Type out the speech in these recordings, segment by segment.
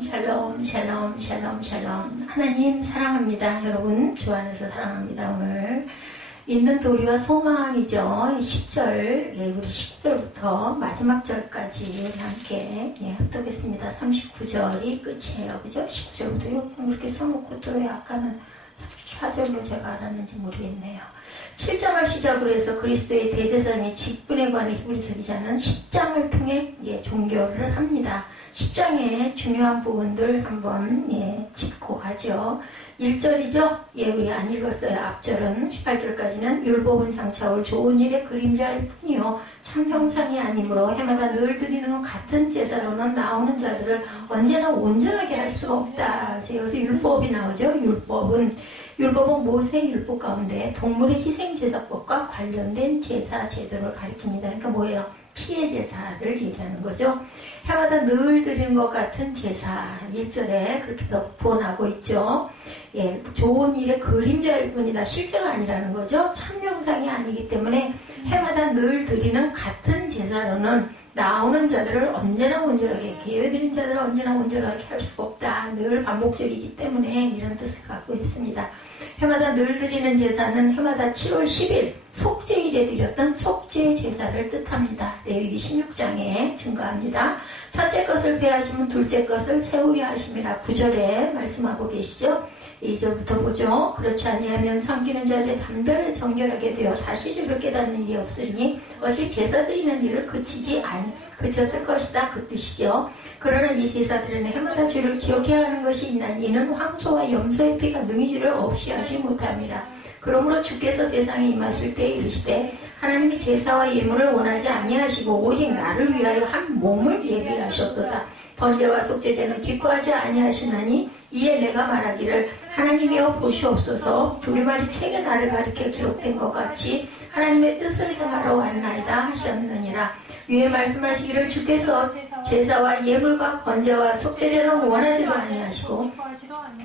샬롬, 샬롬, 샬롬, 샬롬, 샬롬. 하나님 사랑합니다. 여러분 주 안에서 사랑합니다. 오늘 있는 도리와 소망이죠. 10절, 우리 10절부터 마지막 절까지 우리 함께 합독했습니다. 39절이 끝이에요. 그죠? 10절부터 이렇게 써놓고 또 왜 아까는 34절로 제가 알았는지 모르겠네요. 7장을 시작으로 해서 그리스도의 대제사장의 직분에 관해 히브리서 기자는 10장을 통해 종교를 합니다. 10장의 중요한 부분들 한번 짚고 가죠. 1절이죠. 우리 안 읽었어요. 앞절은 18절까지는 율법은 장차 올 좋은 일의 그림자일 뿐이요 참 형상이 아니므로 해마다 늘 드리는 같은 제사로는 나오는 자들을 언제나 온전하게 할 수가 없다. 여기서 율법이 나오죠. 율법은 모세의 율법 가운데 동물의 희생제사법과 관련된 제사 제도를 가리킵니다. 그러니까 뭐예요? 피해 제사를 얘기하는 거죠. 해마다 늘 드리는 것 같은 제사 1절에 그렇게 부언하고 있죠. 좋은 일의 그림자일 뿐이다. 실제가 아니라는 거죠. 참 형상이 아니기 때문에 해마다 늘 드리는 같은 제사로는 나오는 자들을 언제나 온전하게, 예외드린 자들을 언제나 온전하게 할 수가 없다. 늘 반복적이기 때문에 이런 뜻을 갖고 있습니다. 해마다 늘 드리는 제사는 해마다 7월 10일 속죄일에 드렸던 속죄 제사를 뜻합니다. 레위기 16장에 증거합니다. 첫째 것을 폐하시면 둘째 것을 세우려 하심이라 9절에 말씀하고 계시죠. 2절부터 보죠. 그렇지 아니하면 섬기는 자들의 단변에 정결하게 되어 다시 주를 깨닫는 일이 없으리니 어찌 제사 드리는 일을 그쳤을 것이다. 그 뜻이죠. 그러나 이 제사들은 해마다 주를 기억해야 하는 것이 있나니 이는 황소와 염소의 피가 능히 주를 없이 하지 못함이라. 그러므로 주께서 세상에 임하실 때에 이르시되 하나님이 제사와 예물을 원하지 아니하시고 오직 나를 위하여 한 몸을 예비하셨도다. 번제와 속죄제는 기뻐하지 아니하시나니 이에 내가 말하기를 하나님이여 보시옵소서 두리마리 책에 나를 가리켜 기록된 것 같이 하나님의 뜻을 행하러 왔나이다 하셨느니라. 위에 말씀하시기를 주께서 제사와 예물과 번제와 속죄제는 원하지도 아니하시고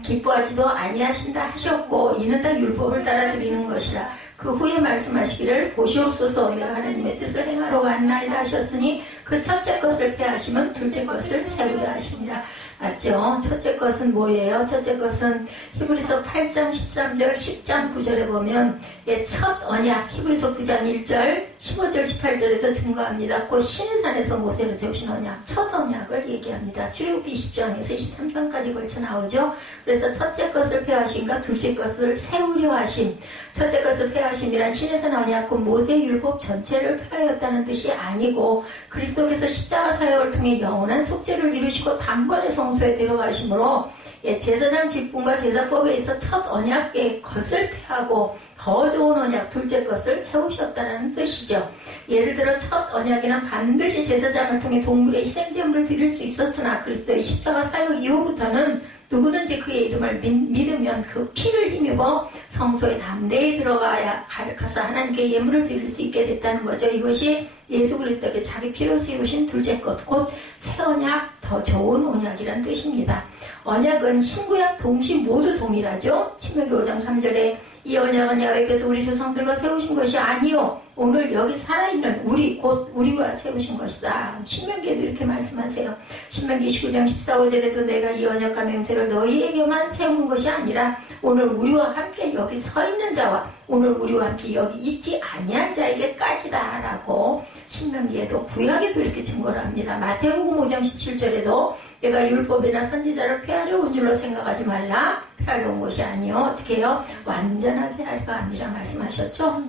기뻐하지도 아니하신다 하셨고 이는 다 율법을 따라 드리는 것이라. 그 후에 말씀하시기를 보시옵소서 내가 하나님의 뜻을 행하러 왔나이다 하셨으니 그 첫째 것을 폐하시면 둘째 것을 세우려 하십니다. 맞죠? 첫째 것은 뭐예요? 첫째 것은 히브리서 8장 13절 10장 9절에 보면 첫 언약 히브리서 9장 1절 15절 18절에도 증거합니다. 곧 시내산에서 모세를 세우신 언약 첫 언약을 얘기합니다. 출애굽기 20장에서 23장까지 걸쳐 나오죠. 그래서 첫째 것을 폐하신가 둘째 것을 세우려 하심. 첫째 것을 폐하심이란 시내산 언약 곧 모세의 율법 전체를 폐하였다는 뜻이 아니고 그리스도께서 십자가 사역을 통해 영원한 속죄를 이루시고 단번에 성소에 들어가심으로 제사장 직분과 제사법에 있어 첫 언약의 것을 폐하고 더 좋은 언약 둘째 것을 세우셨다는 뜻이죠. 예를 들어 첫 언약에는 반드시 제사장을 통해 동물의 희생제물을 드릴 수 있었으나 그리스도의 십자가 사역 이후부터는 누구든지 그의 이름을 믿으면 그 피를 힘입어 성소에 담대히 가서 하나님께 예물을 드릴 수 있게 됐다는 거죠. 이것이 예수 그리스도께 자기 피로 세우신 둘째 것, 곧 새 언약, 더 좋은 언약이란 뜻입니다. 언약은 신구약 동시 모두 동일하죠. 신명기 5장 3절에 이 언약은 야훼께서 우리 조상들과 세우신 것이 아니요 오늘 여기 살아있는 우리 곧 우리와 세우신 것이다. 신명기에도 이렇게 말씀하세요. 신명기 19장 14, 5절에도 내가 이 언약과 맹세를 너희에게만 세운 것이 아니라 오늘 우리와 함께 여기 서 있는 자와 오늘 우리와 함께 여기 있지 아니한 자에게까지다 라고 신명기에도 구약에도 이렇게 증거를 합니다. 마태복음 5장 17절에도 내가 율법이나 선지자를 폐하려 온 줄로 생각하지 말라. 폐하려 온 것이 아니요 어떻게 해요? 완전하게 할까 합니다 말씀하셨죠.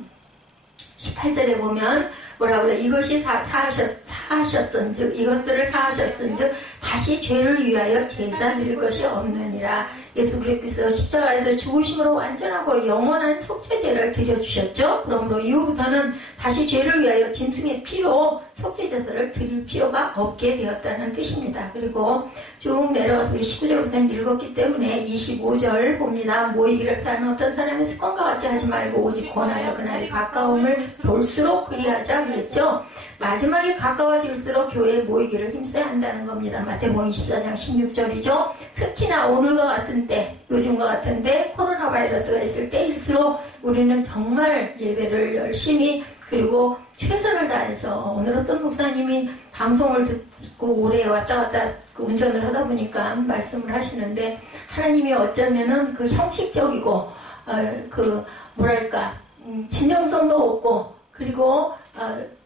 18절에 보면 뭐라 그래? 이것이 다 사하셨은즉 이것들을 사하셨은즉 다시 죄를 위하여 제사 드릴 것이 없느니라. 예수 그리스도께서 십자가에서 죽으심으로 완전하고 영원한 속죄제를 드려주셨죠. 그러므로 이후부터는 다시 죄를 위하여 짐승의 피로 속죄제사를 드릴 필요가 없게 되었다는 뜻입니다. 그리고 쭉 내려가서 우리 19절부터는 읽었기 때문에 25절 봅니다. 모이기를 피하는 어떤 사람의 습관과 같이 하지 말고 오직 권하여 그날이 가까움을 볼수록 그리하자 그랬죠. 마지막에 가까워질수록 교회에 모이기를 힘써야 한다는 겁니다. 마태복음 24장 16절이죠. 특히나 오늘과 같은 때, 요즘과 같은 때 코로나 바이러스가 있을 때일수록 우리는 정말 예배를 열심히 그리고 최선을 다해서 오늘 어떤 목사님이 방송을 듣고 오래 왔다 갔다 운전을 하다 보니까 말씀을 하시는데 하나님이 어쩌면은 그 형식적이고 그 뭐랄까 진정성도 없고 그리고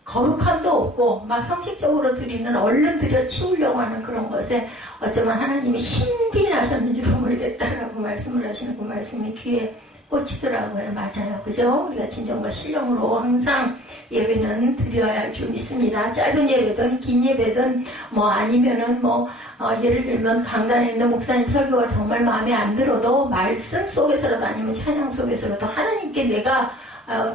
거룩함도 없고 막 형식적으로 드리는 얼른 들여 치우려고 하는 그런 것에 어쩌면 하나님이 신비 나셨는지도 모르겠다라고 말씀을 하시는 그 말씀이 귀에 꽂히더라고요. 맞아요. 그죠? 우리가 진정과 신령으로 항상 예배는 드려야 할 줄 믿습니다. 짧은 예배든 긴 예배든 뭐 아니면은 뭐 예를 들면 강단에 있는 목사님 설교가 정말 마음에 안 들어도 말씀 속에서라도 아니면 찬양 속에서라도 하나님께 내가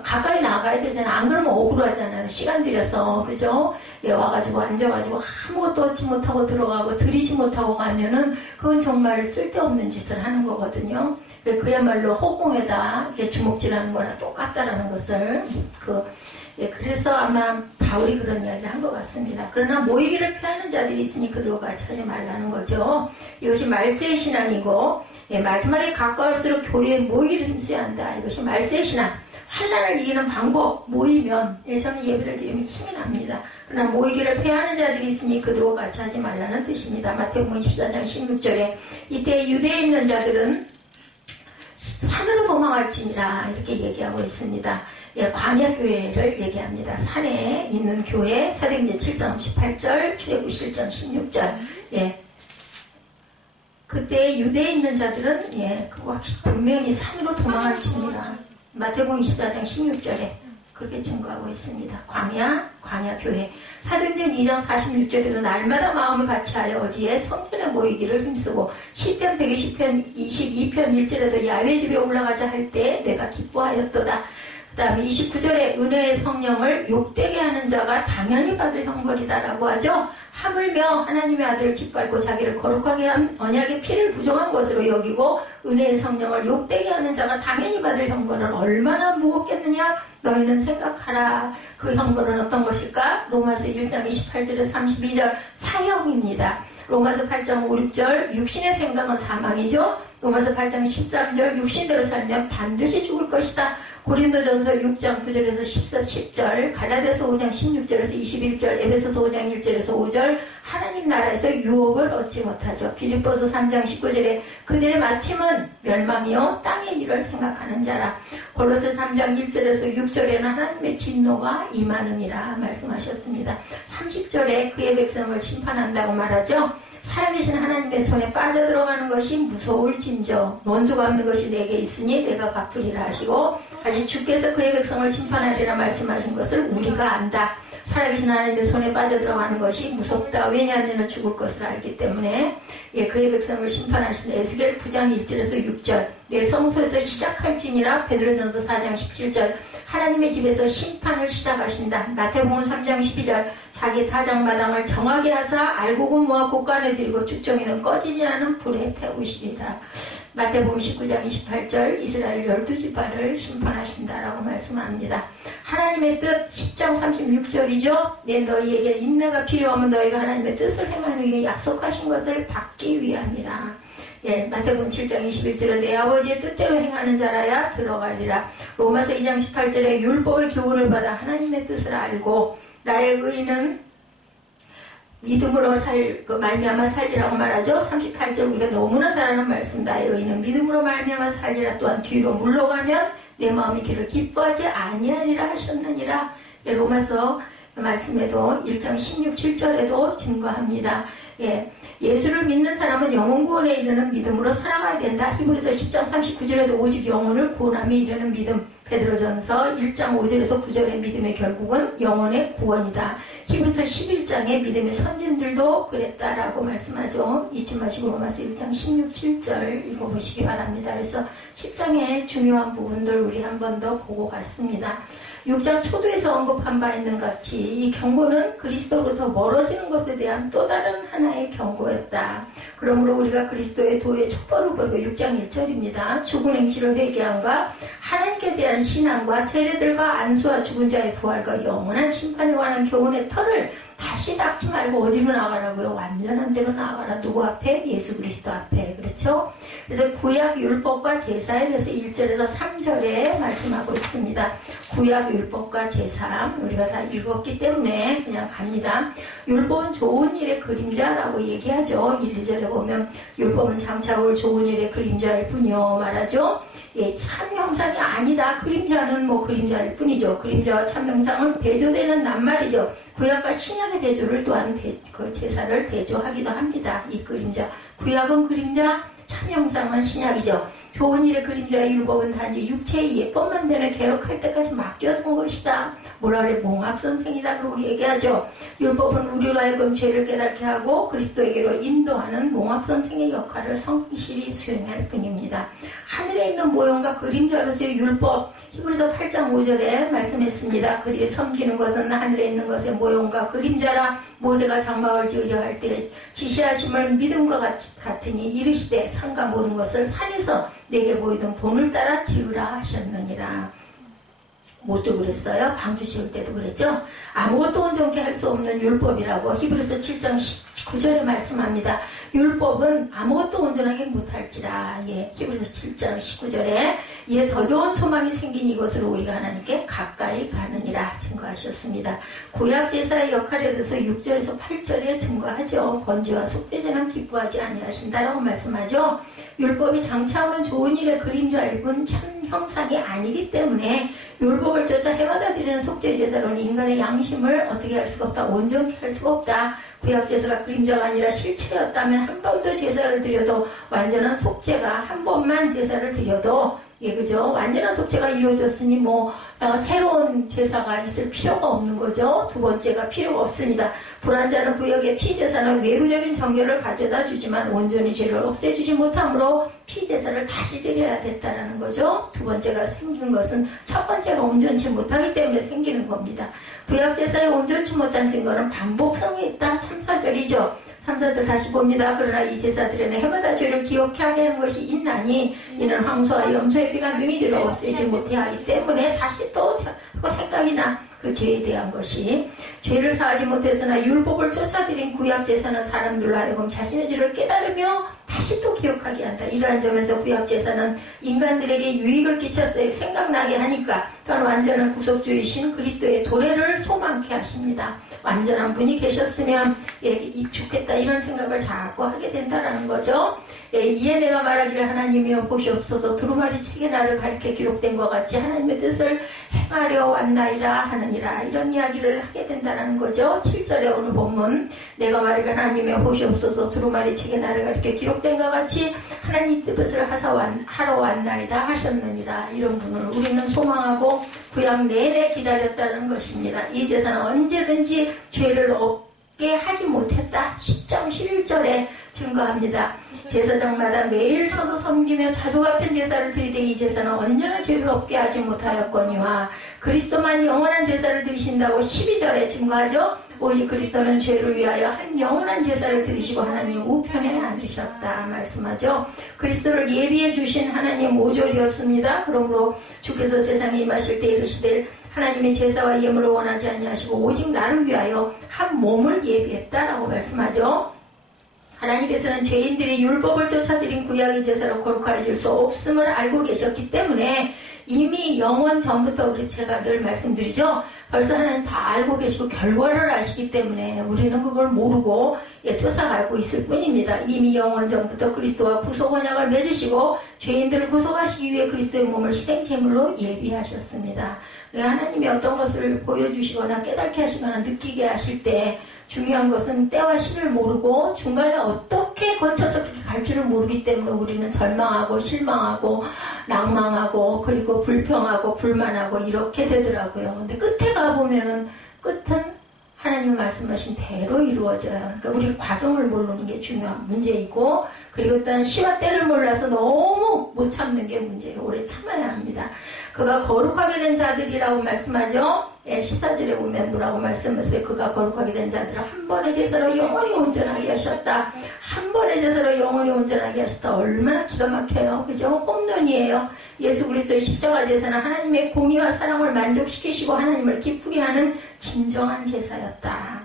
가까이 나가야 되잖아요. 안 그러면 억울하잖아요. 시간 들여서 그죠? 예, 와가지고 앉아가지고 아무것도 얻지 못하고 들어가고 드리지 못하고 가면은 그건 정말 쓸데없는 짓을 하는 거거든요. 그야말로 허공에다 이렇게 주먹질하는 거나 똑같다라는 것을 그래서 아마 바울이 그런 이야기를 한 것 같습니다. 그러나 모이기를 피하는 자들이 있으니 그들과 같이 하지 말라는 거죠. 이것이 말세의 신앙이고 마지막에 가까울수록 교회에 모이기를 힘써야 한다. 이것이 말세의 신앙. 환난을 이기는 방법 모이면 저는 예배를 드리면 힘이 납니다. 그러나 모이기를 피하는 자들이 있으니 그들과 같이 하지 말라는 뜻입니다. 마태복음 14장 16절에 이때 유대에 있는 자들은 산으로 도망할지니라 이렇게 얘기하고 있습니다. 예, 광야교회를 얘기합니다. 산에 있는 교회 사도행전 7장 18절 출애굽 7장 16절 예. 그때 유대에 있는 자들은 그거 분명히 산으로 도망할지니라 마태복음 24장 16절에 그렇게 증거하고 있습니다. 광야교회 사도행전 2장 46절에도 날마다 마음을 같이하여 어디에 성전에 모이기를 힘쓰고 시편 120편 22편 1절에도 야훼 집에 올라가자 할 때 내가 기뻐하였도다. 그 다음에 29절에 은혜의 성령을 욕되게 하는 자가 당연히 받을 형벌이다라고 하죠. 하물며 하나님의 아들을 짓밟고 자기를 거룩하게 한 언약의 피를 부정한 것으로 여기고 은혜의 성령을 욕되게 하는 자가 당연히 받을 형벌은 얼마나 무겁겠느냐 너희는 생각하라. 그 형벌은 어떤 것일까? 로마서 1장 28절에 32절 사형입니다. 로마서 8장 5, 6절 육신의 생각은 사망이죠. 로마서 8장 13절 육신대로 살면 반드시 죽을 것이다. 고린도전서 6장 9절에서 10절 갈라디아서 5장 16절에서 21절 에베소서 5장 1절에서 5절 하나님 나라에서 유업을 얻지 못하죠. 빌립보서 3장 19절에 그들의 마침은 멸망이요 땅의 일을 생각하는 자라. 골로새 3장 1절에서 6절에는 하나님의 진노가 임하느니라 말씀하셨습니다. 30절에 그의 백성을 심판한다고 말하죠. 살아계신 하나님의 손에 빠져들어가는 것이 무서울진저 원수 갚는 것이 내게 있으니 내가 갚으리라 하시고 다시 주께서 그의 백성을 심판하리라 말씀하신 것을 우리가 안다. 살아계신 하나님의 손에 빠져들어가는 것이 무섭다. 왜냐하면 죽을 것을 알기 때문에 그의 백성을 심판하신 에스겔 9장 1절에서 6절 내 성소에서 시작할지니라 베드로전서 4장 17절 하나님의 집에서 심판을 시작하신다. 마태복음 3장 12절 자기 타작마당을 정하게 하사 알곡은 모아 곳간에 들이고 죽정이는 꺼지지 않은 불에 태우시리라. 마태복음 19장 28절 이스라엘 12지파를 심판하신다라고 말씀합니다. 하나님의 뜻 10장 36절이죠. 너희에게 인내가 필요하면 너희가 하나님의 뜻을 행하는 게 약속하신 것을 받기 위함이라. 마태복음 7장 21절에 내 아버지의 뜻대로 행하는 자라야 들어가리라. 로마서 2장 18절에 율법의 교훈을 받아 하나님의 뜻을 알고 나의 의는 믿음으로 말미암아 살리라고 말하죠. 38절 우리가 너무나 잘 아는 말씀 나의 의는 믿음으로 말미암아 살리라. 또한 뒤로 물러가면 내 마음이 그를 기뻐하지 아니하리라 하셨느니라. 로마서 말씀에도 1장 16, 7절에도 증거합니다. 예수를 믿는 사람은 영혼 구원에 이르는 믿음으로 살아가야 된다. 히브리서 10장 39절에도 오직 영혼을 구원함에 이르는 믿음. 베드로전서 1장 5절에서 9절의 믿음의 결국은 영혼의 구원이다. 히브리서 11장의 믿음의 선진들도 그랬다라고 말씀하죠. 잊지 마시고 로마서 1장 16, 7절 읽어보시기 바랍니다. 그래서 10장의 중요한 부분들 우리 한 번 더 보고 갔습니다. 6장 초도에서 언급한 바 있는 같이 이 경고는 그리스도로부터 멀어지는 것에 대한 또 다른 하나의 경고였다. 그러므로 우리가 그리스도의 도의 촛불을 버리고 6장 1절입니다. 죽은 행실을 회개함과 하나님께 대한 신앙과 세례들과 안수와 죽은 자의 부활과 영원한 심판에 관한 교훈의 털을 다시 닦지 말고 어디로 나가라고요? 완전한 데로 나가라. 누구 앞에? 예수 그리스도 앞에. 그렇죠? 그래서 구약 율법과 제사에 대해서 1절에서 3절에 말씀하고 있습니다. 구약 율법과 제사 우리가 다 읽었기 때문에 그냥 갑니다. 율법은 좋은 일의 그림자라고 얘기하죠. 1, 2절에 보면 율법은 장차 올 좋은 일의 그림자일 뿐이요 말하죠. 예, 참 형상이 아니다. 그림자는 뭐 그림자일 뿐이죠. 그림자와 참 형상은 대조되는 낱말이죠. 구약과 신약의 대조를 또한 그 제사를 대조하기도 합니다. 이 그림자. 구약은 그림자, 참 형상은 신약이죠. 좋은 일의 그림자의 율법은 단지 육체의 예법만 되는 개혁할 때까지 맡겨둔 것이다. 뭐라 그래? 몽학 선생이다. 그러고 얘기하죠. 율법은 우리로 하여금 죄를 깨닫게 하고 그리스도에게로 인도하는 몽학 선생의 역할을 성실히 수행할 뿐입니다. 하늘에 있는 모형과 그림자로서의 율법, 히브리서 8장 5절에 말씀했습니다. 그들이 섬기는 것은 하늘에 있는 것의 모형과 그림자라. 모세가 장막을 지으려 할 때 지시하심을 믿음과 같으니 이르시되 산과 모든 것을 산에서 내게 보이던 본을 따라 지으라 하셨느니라. 뭐도 그랬어요? 방주 지을 때도 그랬죠? 아무것도 온전케 할 수 없는 율법이라고 히브리서 7장 19절에 말씀합니다. 율법은 아무것도 온전하게 못할지라. 예, 히브리서 7장 19절에 이에 더 좋은 소망이 생긴 이것으로 우리가 하나님께 가까이 가느니라 증거하셨습니다. 구약 제사의 역할에 대해서 6절에서 8절에 증거하죠. 번제와 속죄제는 기뻐하지 아니하신다라고 말씀하죠. 율법이 장차 오는 좋은 일의 그림자일 뿐 참 형상이 아니기 때문에 율법을 쫓아 해마다 드리는 속죄 제사로는 인간의 양심을 어떻게 할 수가 없다. 온전히 할 수가 없다. 구약 제사가 그림자가 아니라 실체였다면 한 번도 제사를 드려도 완전한 속죄가 한 번만 제사를 드려도 예, 그죠? 완전한 속죄가 이루어졌으니 새로운 제사가 있을 필요가 없는 거죠. 두 번째가 필요가 없습니다. 불한 자는 구역의 피제사는 외부적인 정결을 가져다 주지만 온전히 죄를 없애주지 못하므로 피제사를 다시 드려야 됐다라는 거죠. 두 번째가 생긴 것은 첫 번째가 온전치 못하기 때문에 생기는 겁니다. 구약 제사의 온전치 못한 증거는 반복성이 있다. 3, 4절이죠. 3, 4절 다시 봅니다. 그러나 이 제사들에는 해마다 죄를 기억케 하게 하는 것이 있나니 이는 황소와 염소의 피가 능히 죄를 없애지 못해 하기 때문에 다시 또 생각이나 그 죄에 대한 것이 죄를 사하지 못했으나 율법을 쫓아들인 구약 제사는 사람들로 하여금 자신의 죄를 깨달으며 다시 또 기억하게 한다. 이러한 점에서 구약 제사는 인간들에게 유익을 끼쳤어요. 생각나게 하니까 또한 완전한 구속주이신 그리스도의 도래를 소망케 하십니다. 완전한 분이 계셨으면 좋겠다 이런 생각을 자꾸 하게 된다라는 거죠. 이에 내가 말하기를 하나님이여 보시옵소서 두루마리 책에 나를 가리켜 기록된 것 같이 하나님의 뜻을 행하려 왔나이다 하느니라. 이런 이야기를 하게 된다는 거죠. 7절에 오늘 본문 내가 말하기를 하나님이여 보시옵소서 두루마리 책에 나를 가리켜 기록된 것 같이 하나님 뜻을 하러 왔나이다 하셨느니라. 이런 분을 우리는 소망하고 구약 내내 기다렸다는 것입니다. 이 제사는 언제든지 죄를 없게 하지 못했다. 10장 11절에 증거합니다. 제사장마다 매일 서서 섬기며 자주 같은 제사를 드리되 이 제사는 언제나 죄를 없게 하지 못하였거니와 그리스도만 영원한 제사를 드리신다고 12절에 증거하죠. 오직 그리스도는 죄를 위하여 한 영원한 제사를 드리시고 하나님 우편에 앉으셨다 말씀하죠. 그리스도를 예비해 주신 하나님 모조리였습니다. 그러므로 주께서 세상에 임하실 때 이르시되 하나님의 제사와 예물을 원하지 아니하시고 오직 나를 위하여 한 몸을 예비했다라고 말씀하죠. 하나님께서는 죄인들이 율법을 쫓아들인 구약의 제사로 거룩해질 수 없음을 알고 계셨기 때문에 이미 영원 전부터 우리 제가 늘 말씀드리죠. 벌써 하나님 다 알고 계시고 결과를 아시기 때문에 우리는 그걸 모르고 쫓아가고 있을 뿐입니다. 이미 영원 전부터 그리스도와 구속 언약을 맺으시고 죄인들을 구속하시기 위해 그리스도의 몸을 희생제물로 예비하셨습니다. 하나님이 어떤 것을 보여주시거나 깨닫게 하시거나 느끼게 하실 때 중요한 것은 때와 시를 모르고 중간에 어떻게 거쳐서 그렇게 갈 줄을 모르기 때문에 우리는 절망하고 실망하고 낭망하고 그리고 불평하고 불만하고 이렇게 되더라고요. 근데 끝에 가보면은 끝은 하나님 말씀하신 대로 이루어져요. 그러니까 우리 과정을 모르는 게 중요한 문제이고 그리고 또한 시와 때를 몰라서 너무 못 참는 게 문제예요. 오래 참아야 합니다. 그가 거룩하게 된 자들이라고 말씀하죠. 14절에 보면 뭐라고 말씀했어요. 그가 거룩하게 된 자들을 한 번의 제사로 영원히 온전하게 하셨다. 한 번의 제사로 영원히 온전하게 하셨다. 얼마나 기가 막혀요. 그죠? 홈런이에요. 예수 그리스도의 십자가 제사는 하나님의 공의와 사랑을 만족시키시고 하나님을 기쁘게 하는 진정한 제사였다.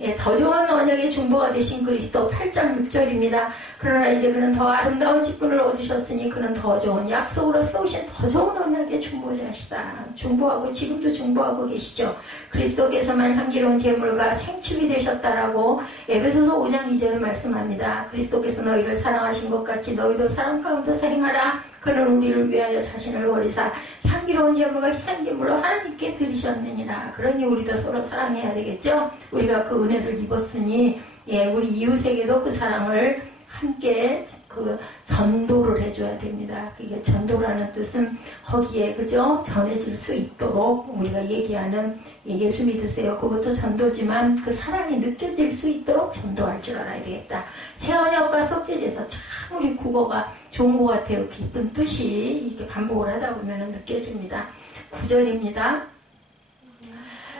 예, 더 좋은 언약의 중보가 되신 그리스도 8장 6절입니다. 그러나 이제 그는 더 아름다운 직분을 얻으셨으니 그는 더 좋은 약속으로 세우신 더 좋은 언약의 중보자시다. 중보하고 지금도 중보하고 계시죠. 그리스도께서만 향기로운 제물과 생축이 되셨다라고 에베소서 5장 2절을 말씀합니다. 그리스도께서 너희를 사랑하신 것 같이 너희도 사랑 가운데서 행하라. 그는 우리를 위하여 자신을 버리사 향기로운 제물과 희생제물로 하나님께 드리셨느니라. 그러니 우리도 서로 사랑해야 되겠죠. 우리가 그 은혜를 입었으니 예, 우리 이웃에게도 그 사랑을 함께 그 전도를 해줘야 됩니다. 그게 전도라는 뜻은 거기에 그죠 전해질 수 있도록 우리가 얘기하는 예수 믿으세요. 그것도 전도지만 그 사랑이 느껴질 수 있도록 전도할 줄 알아야 되겠다. 새 언약과 속죄제사 참 우리 국어가 좋은 것 같아요. 깊은 뜻이 이렇게 반복을 하다 보면 느껴집니다. 9절입니다.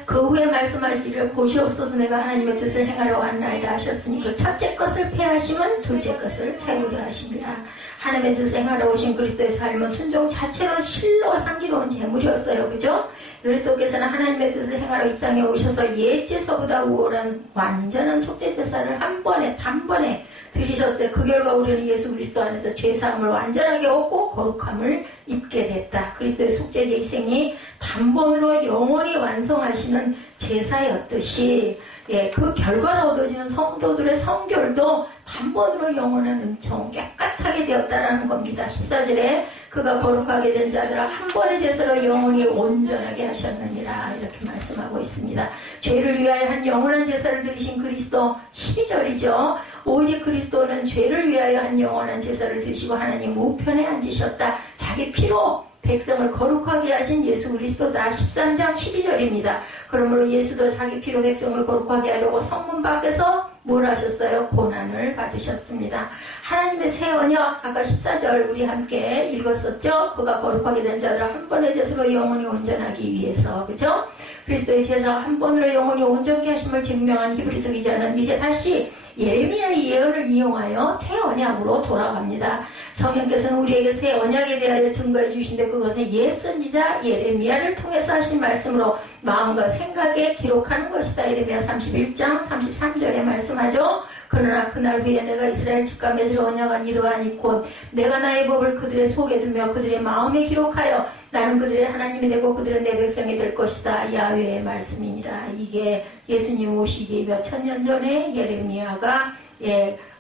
그 후에 말씀하시기를 보시옵소서 내가 하나님의 뜻을 행하러 왔나이다 하셨으니 그 첫째 것을 폐하시면 둘째 것을 세우려 하십니다. 하나님의 뜻을 행하러 오신 그리스도의 삶은 순종 자체로 실로 향기로운 제물이었어요. 그죠? 그리스도께서는 하나님의 뜻을 행하러 이 땅에 오셔서 옛제서보다 우월한 완전한 속죄제사를 한 번에 단번에 드리셨어요. 그 결과 우리는 예수 그리스도 안에서 죄사함을 완전하게 얻고 거룩함을 입게 됐다. 그리스도의 속죄제 희생이 단번으로 영원히 완성하시는 제사였듯이 예, 그 결과로 얻어지는 성도들의 성결도 단번으로 영원한 은총 깨끗하게 되었다라는 겁니다. 14절에 그가 거룩하게 된 자들을 한 번의 제사로 영원히 온전하게 하셨느니라 이렇게 말씀하고 있습니다. 죄를 위하여 한 영원한 제사를 드리신 그리스도 12절이죠. 오직 그리스도는 죄를 위하여 한 영원한 제사를 드리시고 하나님 우편에 앉으셨다. 자기 피로 백성을 거룩하게 하신 예수 그리스도다. 13장 12절입니다. 그러므로 예수도 자기 피로 백성을 거룩하게 하려고 성문 밖에서 뭘 하셨어요? 고난을 받으셨습니다. 하나님의 새 언약 아까 14절 우리 함께 읽었었죠? 그가 거룩하게 된 자들을 한 번의 제사로 영원히 온전하기 위해서 그죠? 그리스도의 제사가 한 번으로 영원히 온전케 하심을 증명한 히브리서 기자는 이제 다시 예레미야의 예언을 이용하여 새 언약으로 돌아갑니다. 성령께서는 우리에게 새 언약에 대하여 증거해 주신데 그것은 옛 선지자 예레미야를 통해서 하신 말씀으로 마음과 생각에 기록하는 것이다. 예레미야 31장 33절에 말씀하죠. 그러나 그날 후에 내가 이스라엘 집과 맺을 언약은 이러하니 곧 내가 나의 법을 그들의 속에 두며 그들의 마음에 기록하여 나는 그들의 하나님이 되고 그들은 내 백성이 될 것이다. 야훼의 말씀이니라. 이게 예수님 오시기 몇 천년 전에 예레미야가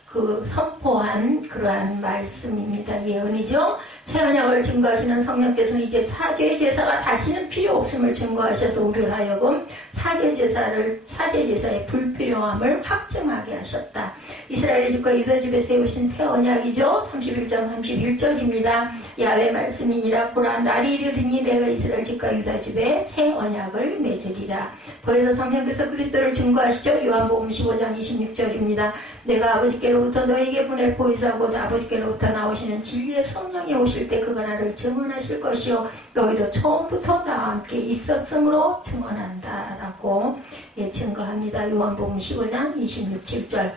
그 선포한 그러한 말씀입니다. 예언이죠. 새 언약을 증거하시는 성령께서는 이제 사죄의 제사가 다시는 필요 없음을 증거하셔서 우리를 하여금 사죄 제사의 불필요함을 확증하게 하셨다. 이스라엘의 집과 유다 집에 세우신 새 언약이죠. 31장 31절입니다. 야훼 말씀이니라. 보라 날이 이르리니 내가 이스라엘 집과 유다 집에 새 언약을 맺으리라. 보혜사 성령께서 그리스도를 증거하시죠. 요한복음 15장 26절입니다. 내가 아버지께로부터 너에게 보낼 보혜사 곧 아버지께로부터 나오시는 진리의 성령이 오실 때 그가 나를 증언하실 것이요 너희도 처음부터 나와 함께 있었으므로 증언한다 라고 증거합니다. 요한복음 15장 26절.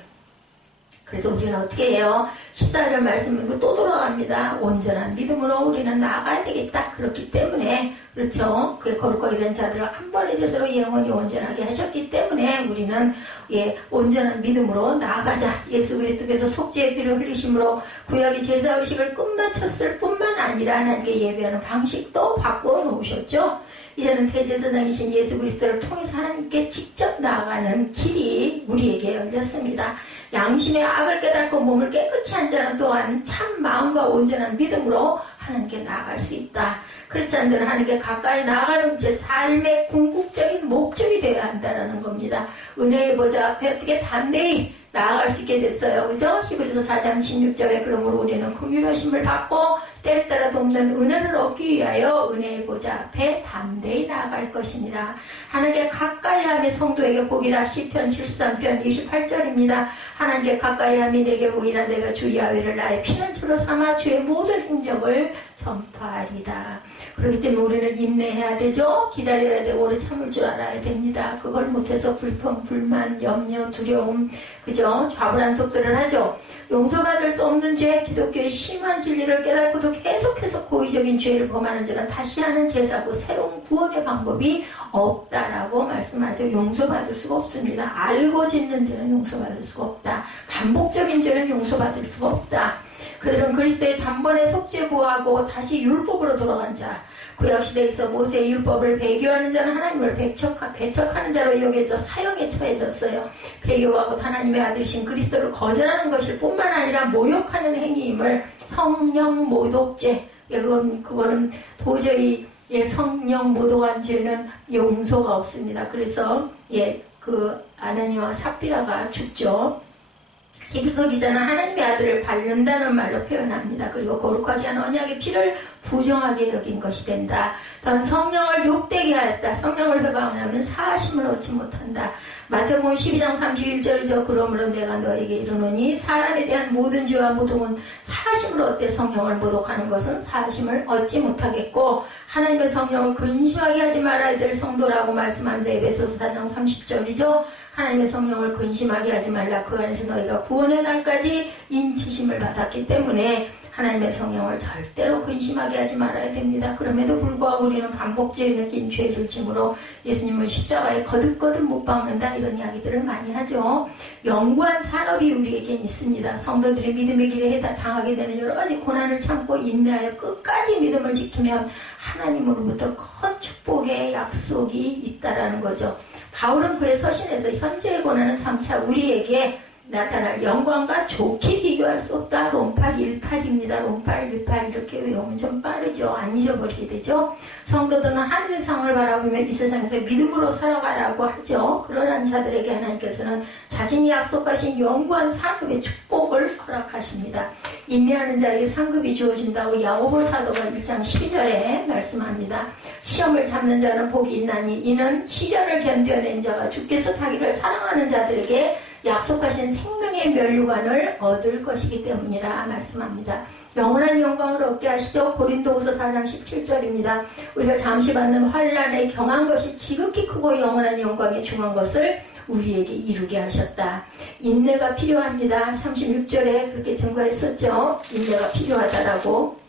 그래서 우리는 어떻게 해요? 14절 말씀으로 또 돌아갑니다. 온전한 믿음으로 우리는 나아가야 되겠다. 그렇기 때문에 그렇죠. 그 거룩하게 된 자들을 한 번의 제사로 영원히 온전하게 하셨기 때문에 우리는 온전한 믿음으로 나아가자. 예수 그리스도께서 속죄의 피를 흘리심으로 구약의 제사의식을 끝마쳤을 뿐만 아니라 하나님께 예배하는 방식도 바꿔 놓으셨죠. 이제는 대제사장이신 예수 그리스도를 통해서 하나님께 직접 나아가는 길이 우리에게 열렸습니다. 양심의 악을 깨닫고 몸을 깨끗이 한 자는 또한 참 마음과 온전한 믿음으로 하나님께 나아갈 수 있다. 크리스찬들은 하나님께 가까이 나아가는 제 삶의 궁극적인 목적이 되어야 한다는 겁니다. 은혜의 보좌 앞에 어떻게 담대히 나아갈 수 있게 됐어요. 그죠? 히브리서 4장 16절에 그러므로 우리는 긍휼하심을 받고 때를 따라 돕는 은혜를 얻기 위하여 은혜의 보좌 앞에 담대히 나아갈 것이니라. 하나님께 가까이함이 성도에게 복이라. 시편 73편 28절입니다. 하나님께 가까이함이 내게 보이라. 내가 주 야훼를 나의 피난처로 삼아 주의 모든 행적을 전파하리다. 그렇기 때문에 우리는 인내해야 되죠. 기다려야 되고 오래 참을 줄 알아야 됩니다. 그걸 못해서 불평, 불만, 염려, 두려움 그죠? 그죠? 좌불안 속들을 하죠. 용서받을 수 없는 죄, 기독교의 심한 진리를 깨닫고도 계속해서 고의적인 죄를 범하는 자는 다시 하는 제사고 새로운 구원의 방법이 없다라고 말씀하죠. 용서받을 수가 없습니다. 알고 짓는 죄는 용서받을 수가 없다. 반복적인 죄는 용서받을 수가 없다. 그들은 그리스도의 단번에 속죄부하고 다시 율법으로 돌아간 자, 구약시대에서 모세의 율법을 배교하는 자는 하나님을 배척하는 자로 여겨져 사형에 처해졌어요. 배교하고 하나님의 아들이신 그리스도를 거절하는 것일 뿐만 아니라 모욕하는 행위임을 성령 모독죄, 그거는 도저히 성령 모독한 죄는 용서가 없습니다. 그래서 그 아나니와 삽비라가 죽죠. 히브리서 기자는 하나님의 아들을 밟는다는 말로 표현합니다. 그리고 거룩하게 한 언약의 피를 부정하게 여긴 것이 된다. 또한 성령을 욕되게 하였다. 성령을 회방하면 사하심을 얻지 못한다. 마태복음 12장 31절이죠. 그러므로 내가 너에게 이르노니 사람에 대한 모든 죄와 모독은 사하심을 얻되 성령을 모독하는 것은 사하심을 얻지 못하겠고 하나님의 성령을 근심하게 하지 말아야 될 성도라고 말씀합니다. 에베소서 4장 30절이죠. 하나님의 성령을 근심하게 하지 말라. 그 안에서 너희가 구원의 날까지 인치심을 받았기 때문에 하나님의 성령을 절대로 근심하게 하지 말아야 됩니다. 그럼에도 불구하고 우리는 반복적인 느낀 죄를 짐으로 예수님을 십자가에 거듭거듭 못 박는다 이런 이야기들을 많이 하죠. 연구한 산업이 우리에겐 있습니다. 성도들이 믿음의 길에 당하게 되는 여러 가지 고난을 참고 인내하여 끝까지 믿음을 지키면 하나님으로부터 큰 축복의 약속이 있다라는 거죠. 바울은 그의 서신에서 현재의 고난은 점차 우리에게 나타날 영광과 좋게 비교할 수 없다. 롬팔 18입니다. 롬팔 18 이렇게 외우면 좀 빠르죠. 안 잊어버리게 되죠. 성도들은 하늘의 상을 바라보며 이 세상에서 믿음으로 살아가라고 하죠. 그러한 자들에게 하나님께서는 자신이 약속하신 영구한 상급의 축복을 허락하십니다. 인내하는 자에게 상급이 주어진다고 야고보 사도가 1장 12절에 말씀합니다. 시험을 참는 자는 복이 있나니 이는 시련을 견뎌낸 자가 주께서 자기를 사랑하는 자들에게 약속하신 생명의 면류관을 얻을 것이기 때문이라 말씀합니다. 영원한 영광을 얻게 하시죠. 고린도후서 4장 17절입니다. 우리가 잠시 받는 환난에 경한 것이 지극히 크고 영원한 영광에 중한 것을 우리에게 이루게 하셨다. 인내가 필요합니다. 36절에 그렇게 증거했었죠. 인내가 필요하다라고.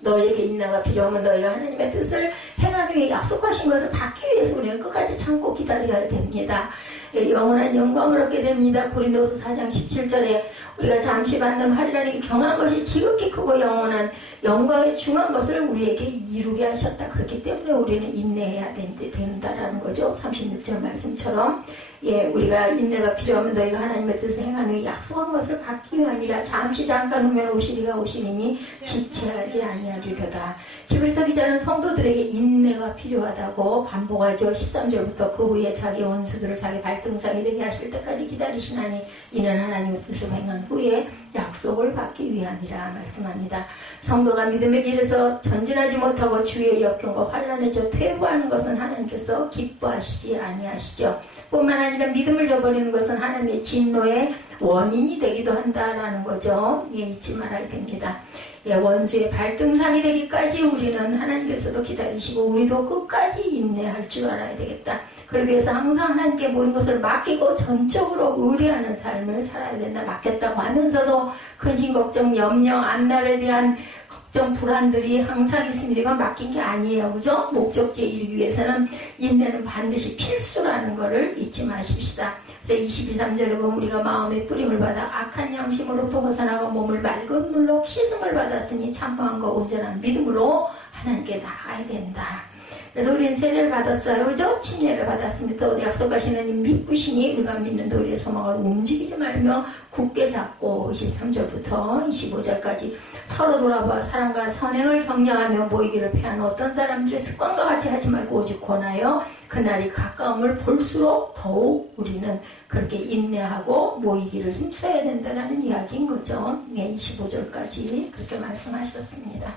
너에게 인내가 필요하면 너희가 하나님의 뜻을 행한 후에 약속하신 것을 받기 위해서 우리는 끝까지 참고 기다려야 됩니다. 영원한 영광을 얻게 됩니다. 고린도서 4장 17절에 우리가 잠시 받는 환난이 경한 것이 지극히 크고 영원한 영광에 중한 것을 우리에게 이루게 하셨다. 그렇기 때문에 우리는 인내해야 된다라는 거죠. 36절 말씀처럼 우리가 인내가 필요하면 너희가 하나님의 뜻을 행한 후에 약속한 것을 받기 위함이라. 잠시 잠깐 후면 오시리가 오시리니 지체하지 아니하리로다. 히브리서 기자는 성도들에게 인내가 필요하다고 반복하죠. 13절부터 그 후에 자기 원수들을 자기 발등상이 되게 하실 때까지 기다리시나니 이는 하나님의 뜻을 행한 후에 약속을 받기 위함이라 말씀합니다. 성도가 믿음의 길에서 전진하지 못하고 주의 역경과 환난에 퇴보하는 것은 하나님께서 기뻐하시지 아니하시죠. 뿐만 아니라 믿음을 저버리는 것은 하나님의 진노의 원인이 되기도 한다라는 거죠. 잊지 말아야 됩니다. 원수의 발등상이 되기까지 우리는 하나님께서도 기다리시고 우리도 끝까지 인내할 줄 알아야 되겠다. 그러기 위해서 항상 하나님께 모든 것을 맡기고 전적으로 의뢰하는 삶을 살아야 된다. 맡겼다고 하면서도 근심, 걱정, 염려, 앞날에 대한 걱정, 불안들이 항상 있습니다. 이건 맡긴 게 아니에요. 그죠? 목적지에 이르기 위해서는 인내는 반드시 필수라는 것을 잊지 마십시다. 그래서 22, 3절에 보면 우리가 마음의 뿌림을 받아 악한 양심으로부터 벗어나고 몸을 맑은 물로 씻음을 받았으니 참모함과 온전한 믿음으로 하나님께 나아가야 된다. 그래서 우리는 세례를 받았어요. 그죠? 침례를 받았습니다. 또 약속하시는 이 믿으시니 우리가 믿는 우리의 소망을 움직이지 말며 굳게 잡고 23절부터 25절까지 서로 돌아봐 사랑과 선행을 격려하며 모이기를 패하는 어떤 사람들의 습관과 같이 하지 말고 오직 권하여 그날이 가까움을 볼수록 더욱 우리는 그렇게 인내하고 모이기를 힘써야 된다는 이야기인 거죠. 25절까지 그렇게 말씀하셨습니다.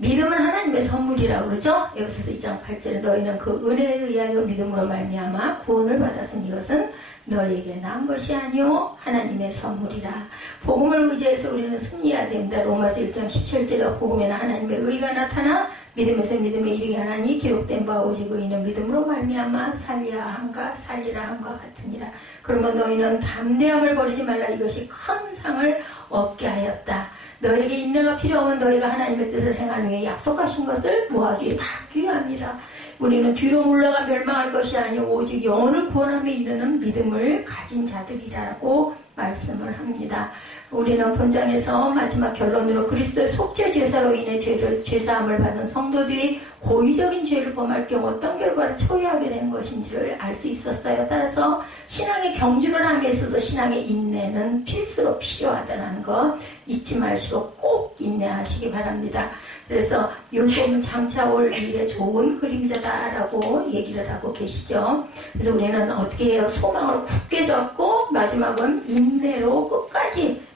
믿음은 하나님의 선물이라고 그러죠. 에베소서 2장 8절에 너희는 그 은혜에 의하여 믿음으로 말미암아 구원을 받았으니 이것은 너희에게 난 것이 아니요 하나님의 선물이라. 복음을 의지해서 우리는 승리해야 됩니다. 로마서 1장 17절에 복음에는 하나님의 의가 나타나 믿음에서 믿음에 이르게 하나니 기록된 바 오직 의인은 믿음으로 말미암아 살리라 함과 같으니라. 그러면 너희는 담대함을 버리지 말라. 이것이 큰 상을 얻게 하였다. 너에게 인내가 필요하면 너희가 하나님의 뜻을 행하는 후에 약속하신 것을 모하기 받기 위함이라. 우리는 뒤로 물러가 멸망할 것이 아니오 오직 영혼을 구원함에 이르는 믿음을 가진 자들이라고 말씀을 합니다. 우리는 본장에서 마지막 결론으로 그리스도의 속죄 제사로 인해 죄사함을 받은 성도들이 고의적인 죄를 범할 경우 어떤 결과를 초래하게 되는 것인지를 알 수 있었어요. 따라서 신앙의 경주를 함에 있어서 신앙의 인내는 필수로 필요하다는 거 잊지 마시고 꼭 인내하시기 바랍니다. 그래서 율법은 장차 올 일에 좋은 그림자다라고 얘기를 하고 계시죠. 그래서 우리는 어떻게 해요? 소망을 굳게 잡고 마지막은 인내로 끝까지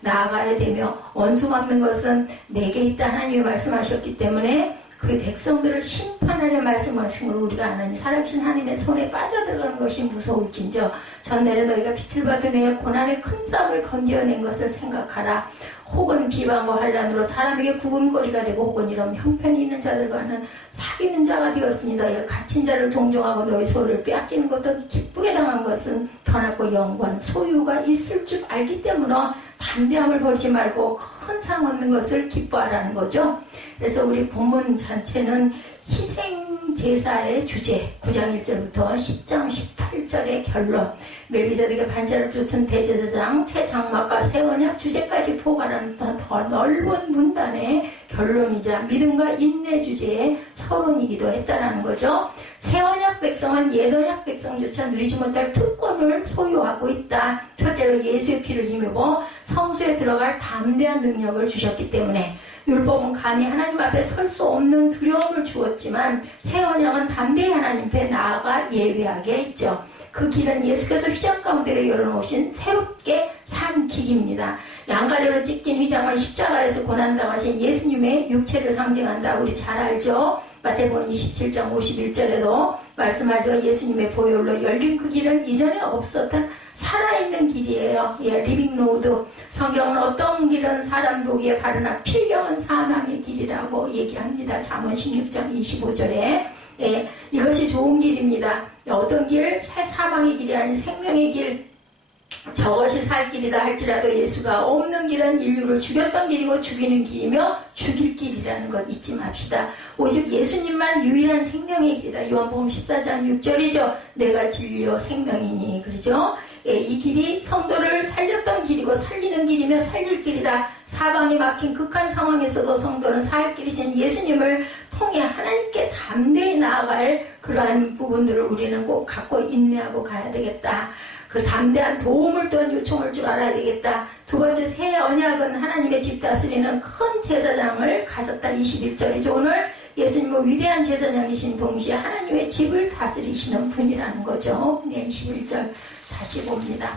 나아가야 되며 원수 갚는 것은 내게 있다 하나님이 말씀하셨기 때문에 그 백성들을 심판하려 말씀하신 걸 우리가 안 하니 살아계신 하나님의 손에 빠져들어가는 것이 무서울진저 전날에 너희가 빛을 받은 후에 고난의 큰 싸움을 건져낸 것을 생각하라. 혹은 비방과 환난으로 사람에게 구금거리가 되고 혹은 이런 형편이 있는 자들과는 사귀는 자가 되었으니 너희가 갇힌 자를 동정하고 너희 소를 빼앗기는 것도 기쁘게 당한 것은 더 낫고 영광 소유가 있을 줄 알기 때문에 담대함을 버리지 말고 큰 상 얻는 것을 기뻐하라는 거죠. 그래서 우리 본문 전체는 희생제사의 주제 9장 1절부터 10장 18절의 결론 멜기세덱의 반차를 쫓은 대제사장 새 장막과 새 언약 주제까지 포괄하는 더 넓은 문단의 결론이자 믿음과 인내 주제의 서론이기도 했다는 거죠. 새 언약 백성은 옛 언약 백성조차 누리지 못할 특권을 소유하고 있다. 첫째로 예수의 피를 힘입어 성소에 들어갈 담대한 능력을 주셨기 때문에 율법은 감히 하나님 앞에 설 수 없는 두려움을 주었지만 새 언약은 담대히 하나님 앞에 나아가 예배하게 했죠. 그 길은 예수께서 휘장 가운데로 열어놓으신 새롭게 산 길입니다. 양갈래로 찢긴 휘장은 십자가에서 고난당하신 예수님의 육체를 상징한다. 우리 잘 알죠? 마태복음 27장 51절에도 말씀하죠. 예수님의 보혈로 열린 그 길은 이전에 없었던 살아있는 길이에요. 리빙 로드. 성경은 어떤 길은 사람 보기에 바르나 필경은 사망의 길이라고 얘기합니다. 잠언 16장 25절에 이것이 좋은 길입니다. 어떤 길? 사망의 길이 아닌 생명의 길. 저것이 살 길이다 할지라도 예수가 없는 길은 인류를 죽였던 길이고 죽이는 길이며 죽일 길이라는 것 잊지 맙시다. 오직 예수님만 유일한 생명의 길이다. 요한복음 14장 6절이죠. 내가 진리요 생명이니. 그러죠? 이 길이 성도를 살렸던 길이고 살리는 길이며 살릴 길이다. 사방이 막힌 극한 상황에서도 성도는 살 길이신 예수님을 통해 하나님께 담대히 나아갈 그러한 부분들을 우리는 꼭 갖고 인내하고 가야 되겠다. 그 담대한 도움을 또한 요청할 줄 알아야 되겠다. 두 번째, 새 언약은 하나님의 집 다스리는 큰 제사장을 가졌다. 21절이죠. 오늘 예수님은 위대한 제사장이신 동시에 하나님의 집을 다스리시는 분이라는 거죠. 21절 다시 봅니다.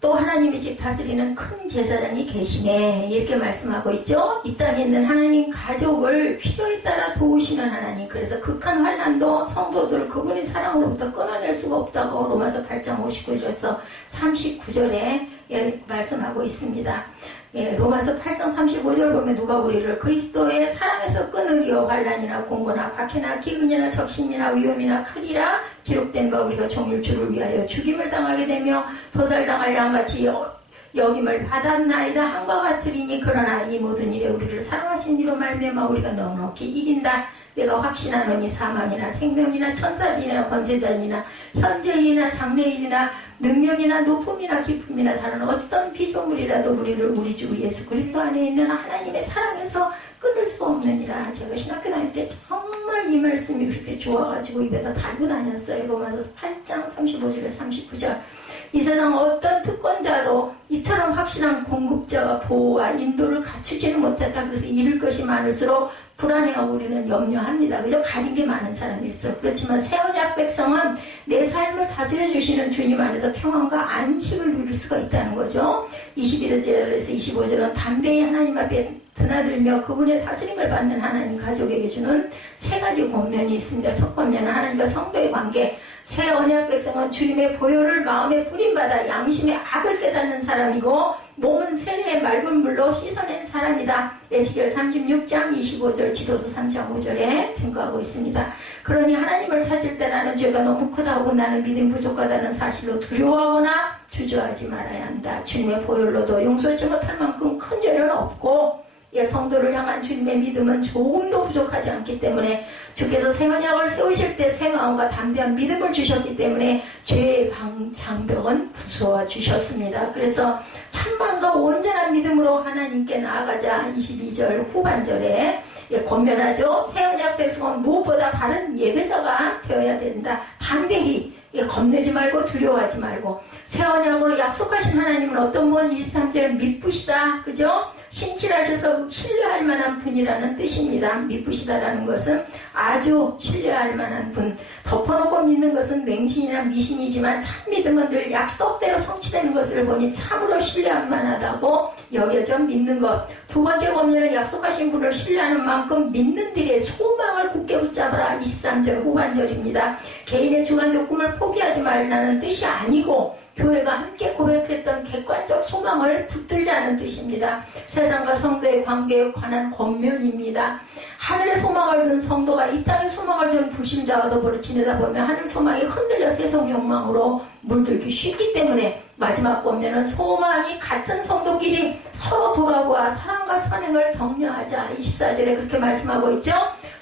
또 하나님의 집 다스리는 큰 제사장이 계시네. 이렇게 말씀하고 있죠. 이 땅에 있는 하나님 가족을 필요에 따라 도우시는 하나님. 그래서 극한 환난도 성도들을 그분의 사랑으로부터 끊어낼 수가 없다고 로마서 8장 59절에서 39절에 말씀하고 있습니다. 로마서 8장 35절 보면 누가 우리를 그리스도의 사랑에서 끊으리요 환난이나 공고나 박해나 기근이나 적신이나 위험이나 칼이라 기록된 바 우리가 종일 주를 위하여 죽임을 당하게 되며 도살당할 양같이 여김을 받았나이다 한과 같으리니 그러나 이 모든 일에 우리를 사랑하신 이로 말미암아 우리가 넉넉히 이긴다. 내가 확신하노니 사망이나 생명이나 천사들이나 권세단이나 현재일이나 장래일이나 능력이나 높음이나 기쁨이나 다른 어떤 피조물이라도 우리를 우리 주 예수 그리스도 안에 있는 하나님의 사랑에서 끊을 수 없느니라. 제가 신학교 다닐 때 정말 이 말씀이 그렇게 좋아가지고 입에다 달고 다녔어요. 로마서 8장 35절에 39절. 이 세상 어떤 특권자로 이처럼 확실한 공급자와 보호와 인도를 갖추지는 못했다. 그래서 잃을 것이 많을수록 불안해하고 우리는 염려합니다. 그죠? 가진 게 많은 사람일수록. 그렇지만 새 언약 백성은 내 삶을 다스려 주시는 주님 안에서 평안과 안식을 누릴 수가 있다는 거죠. 21절에서 25절은 담대히 하나님 앞에 드나들며 그분의 다스림을 받는 하나님 가족에게 주는 세 가지 권면이 있습니다. 첫 권면은 하나님과 성도의 관계. 새 언약 백성은 주님의 보혈을 마음에 뿌림받아 양심의 악을 깨닫는 사람이고 몸은 세례의 맑은 물로 씻어낸 사람이다. 에스겔 36장 25절, 지도서 3장 5절에 증거하고 있습니다. 그러니 하나님을 찾을 때 나는 죄가 너무 크다고 나는 믿음 부족하다는 사실로 두려워하거나 주저하지 말아야 한다. 주님의 보혈로도 용서치 못할 만큼 큰 죄는 없고 성도를 향한 주님의 믿음은 조금도 부족하지 않기 때문에 주께서 새 언약을 세우실 때 새 마음과 담대한 믿음을 주셨기 때문에 죄의 장벽은 부수어 주셨습니다. 그래서 참만과 온전한 믿음으로 하나님께 나아가자. 22절 후반절에 권면하죠. 새 언약 백성은 무엇보다 바른 예배자가 되어야 된다. 담대히 겁내지 말고 두려워하지 말고 새 언약으로 약속하신 하나님은 어떤 분 23절에 미쁘시다. 그죠? 신실하셔서 신뢰할 만한 분이라는 뜻입니다. 미쁘시다라는 것은 아주 신뢰할 만한 분. 덮어놓고 믿는 것은 맹신이나 미신이지만 참 믿음은 늘 약속대로 성취되는 것을 보니 참으로 신뢰할 만하다고 여겨져 믿는 것. 두 번째 권면은 약속하신 분을 신뢰하는 만큼 믿는 들의 소망을 굳게 붙잡으라. 23절 후반절입니다. 개인의 주관적 꿈을 포기하지 말라는 뜻이 아니고 교회가 함께 고백했던 객관적 소망을 붙들자는 뜻입니다. 세상과 성도의 관계에 관한 권면입니다. 하늘의 소망을 둔 성도가 이 땅의 소망을 둔 불신자와 더불어 지내다 보면 하늘 소망이 흔들려 세속 욕망으로 물들기 쉽기 때문에 마지막 권면은 소망이 같은 성도끼리 서로 돌아보아 사랑과 선행을 격려하자. 24절에 그렇게 말씀하고 있죠.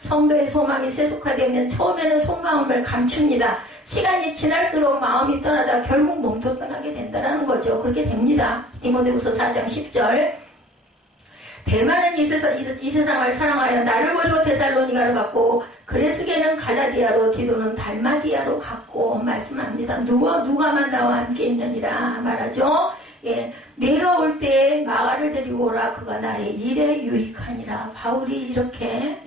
성도의 소망이 세속화되면 처음에는 속마음을 감춥니다. 시간이 지날수록 마음이 떠나다 결국 몸도 떠나게 된다는 거죠. 그렇게 됩니다. 디모데후서 4장 10절 대만은 이 세상을 사랑하여 나를 버리고 데살로니가로 갔고 그레스게는 갈라디아로 디도는 달마디아로 갔고 말씀합니다. 누가만 나와 함께 있느니라 말하죠. 내가 올 때에 마가를 데리고 오라. 그가 나의 일에 유익하니라. 바울이 이렇게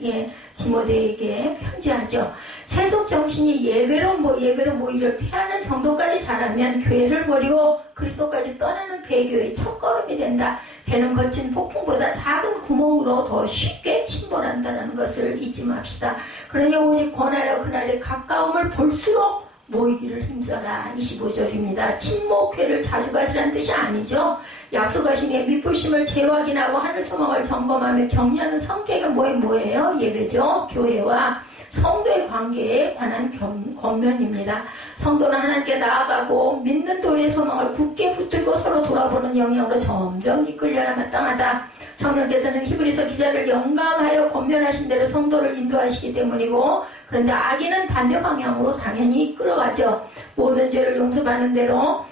디모데에게 편지하죠. 세속 정신이 예배로 모이를 패하는 정도까지 자라면 교회를 버리고 그리스도까지 떠나는 배교의 첫걸음이 된다. 배는 거친 폭풍보다 작은 구멍으로 더 쉽게 침몰한다는 것을 잊지 맙시다. 그러니 오직 권하여 그날의 가까움을 볼수록 모이기를 힘써라. 25절입니다. 친목회를 자주 가지라는 뜻이 아니죠. 약속하신 게 미쁘심을 재확인하고 하늘 소망을 점검하며 격려하는 성격이 뭐예요? 예배죠. 교회와 성도의 관계에 관한 권면입니다. 성도는 하나님께 나아가고 믿는 도리의 소망을 굳게 붙들고 서로 돌아보는 영역으로 점점 이끌려야 마땅하다. 성령께서는 히브리서 기자를 영감하여 권면하신 대로 성도를 인도하시기 때문이고 그런데 악인은 반대 방향으로 당연히 이끌어가죠. 모든 죄를 용서받는 대로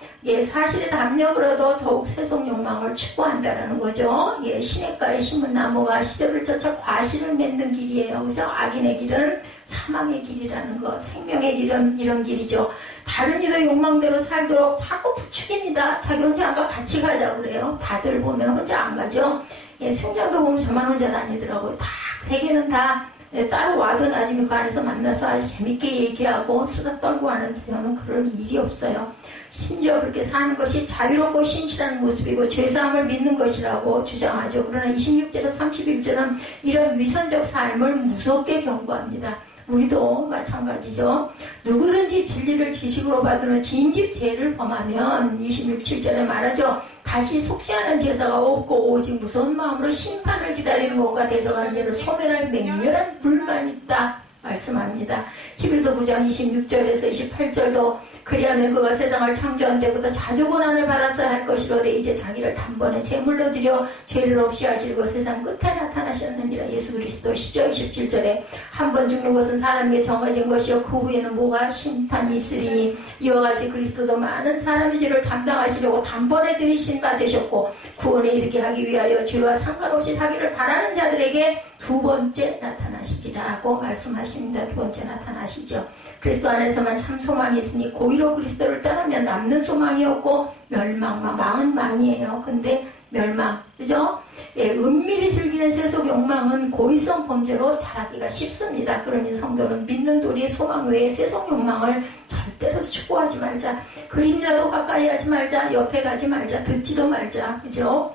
사실의 담력으로도 더욱 세속 욕망을 추구한다라는 거죠. 시냇가에 심은 나무와 시절을 쫓아 과실을 맺는 길이에요. 그죠? 악인의 길은 사망의 길이라는 것, 생명의 길은 이런 길이죠. 다른 이도 욕망대로 살도록 자꾸 부추깁니다. 자기 혼자 안 가 같이 가자 그래요. 다들 보면 혼자 안 가죠. 수영장도 보면 저만 혼자 다니더라고요. 다 대개는 다 따로 와도 나중에 그 안에서 만나서 아주 재밌게 얘기하고 수다 떨고 하는데 저는 그럴 일이 없어요. 심지어 그렇게 사는 것이 자유롭고 신실한 모습이고 죄사함을 믿는 것이라고 주장하죠. 그러나 26절에서 31절은 이런 위선적 삶을 무섭게 경고합니다. 우리도 마찬가지죠. 누구든지 진리를 지식으로 받으며 진집 죄를 범하면 26절에 말하죠. 다시 속죄하는 제사가 없고 오직 무서운 마음으로 심판을 기다리는 것과 대적하는 죄를 소멸할 맹렬한 불만이 있다. 말씀합니다. 히브리서 9장 26절에서 28절도 그리하면 그가 세상을 창조한 때부터 자주 고난을 받았어야 할 것이로되 이제 자기를 단번에 제물로 드려 죄를 없이 하시고 세상 끝에 나타나셨느니라. 예수 그리스도시죠. 27절에 한 번 죽는 것은 사람에게 정해진 것이요 그 후에는 뭐가 심판이 있으리니 이와 같이 그리스도도 많은 사람의 죄를 담당하시려고 단번에 들이신 바 되셨고 구원에 이르게 하기 위하여 죄와 상관없이 자기를 바라는 자들에게 두 번째 나타나시리라고 말씀하십니다. 두 번째 나타나시죠. 그리스도 안에서만 참 소망이 있으니 고의로 그리스도를 떠나면 남는 소망이 없고 망은 망이에요. 근데 멸망, 그죠? 은밀히 즐기는 세속 욕망은 고의성 범죄로 자라기가 쉽습니다. 그러니 성도는 믿는 도리의 소망 외에 세속 욕망을 절대로 추구하지 말자. 그림자도 가까이 하지 말자. 옆에 가지 말자. 듣지도 말자. 그죠?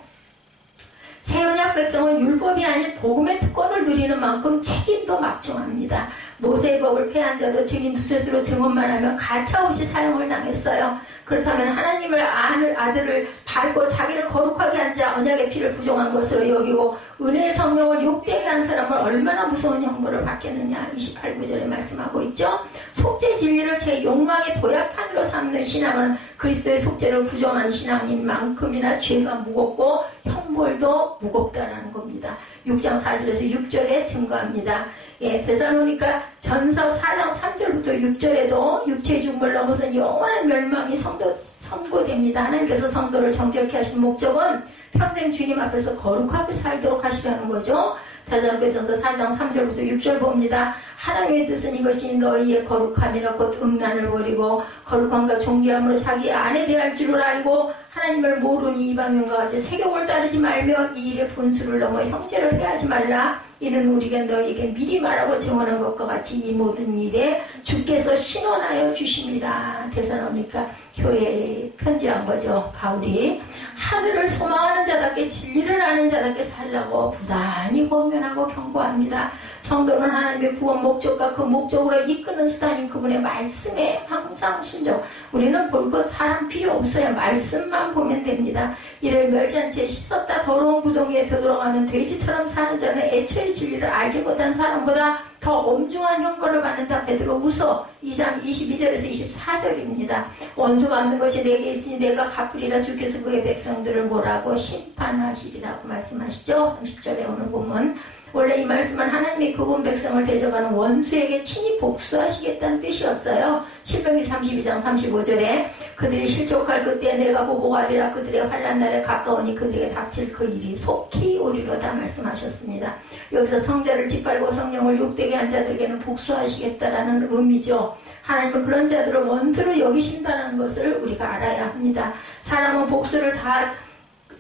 새 언약 백성은 율법이 아닌 복음의 특권을 누리는 만큼 책임도 막중합니다. 모세의 법을 폐한 자도 증인 두셋으로 증언만 하면 가차없이 사형을 당했어요. 그렇다면 하나님을 아는 아들을 밟고 자기를 거룩하게 한 자 언약의 피를 부정한 것으로 여기고 은혜의 성령을 욕되게 한 사람을 얼마나 무서운 형벌을 받겠느냐 28구절에 말씀하고 있죠. 속죄 진리를 제 욕망의 도약판으로 삼는 신앙은 그리스도의 속죄를 부정하는 신앙인 만큼이나 죄가 무겁고 형벌도 무겁다라는 겁니다. 6장 4절에서 6절에 증거합니다. 예, 데살로니가 전서 4장 3절부터 6절에도 육체의 죽음을 넘어선 영원한 멸망이 선고됩니다. 하나님께서 성도를 정결케 하신 목적은 평생 주님 앞에서 거룩하게 살도록 하시려는 거죠. 데살로니가전서 4장 3절부터 6절 봅니다. 하나님의 뜻은 이것이 너희의 거룩함이라 곧 음란을 버리고 거룩함과 존귀함으로 자기 안에 대할 줄을 알고 하나님을 모르니 이방인과 같이 세경을 따르지 말며 이 일의 분수를 넘어 형제를 해하지 말라. 이는 우리가 너희에게 미리 말하고 증언한 것과 같이 이 모든 일에 주께서 신원하여 주심이라. 데살로니가 교회에 편지한 거죠. 바울이 하늘을 소망하는 자답게 진리를 아는 자답게 살라고 부단히 권면하고 경고합니다. 성도는 하나님의 구원 목적과 그 목적으로 이끄는 수단인 그분의 말씀에 항상 순종. 우리는 볼 것 사람 필요 없어요. 말씀만 보면 됩니다. 이를 멸시한 채 씻었다 더러운 구덩이에 되돌아가는 돼지처럼 사는 자는 애초에 진리를 알지 못한 사람보다 더 엄중한 형벌을 받는다. 베드로 후서 2장 22절에서 24절입니다. 원수 갚는 것이 내게 있으니 내가 갚으리라. 주께서 그의 백성들을 뭐라고 심판하시리라고 말씀하시죠. 30절에 오늘 보면 원래 이 말씀은 하나님이 그분 백성을 대적하는 원수에게 친히 복수하시겠다는 뜻이었어요. 신명기 32장 35절에 그들이 실족할 그때 내가 보복하리라. 그들의 환난 날에 가까우니 그들에게 닥칠 그 일이 속히 오리로다 말씀하셨습니다. 여기서 성자를 짓밟고 성령을 욕되게 한 자들에게는 복수하시겠다라는 의미죠. 하나님은 그런 자들을 원수로 여기신다는 것을 우리가 알아야 합니다. 사람은 복수를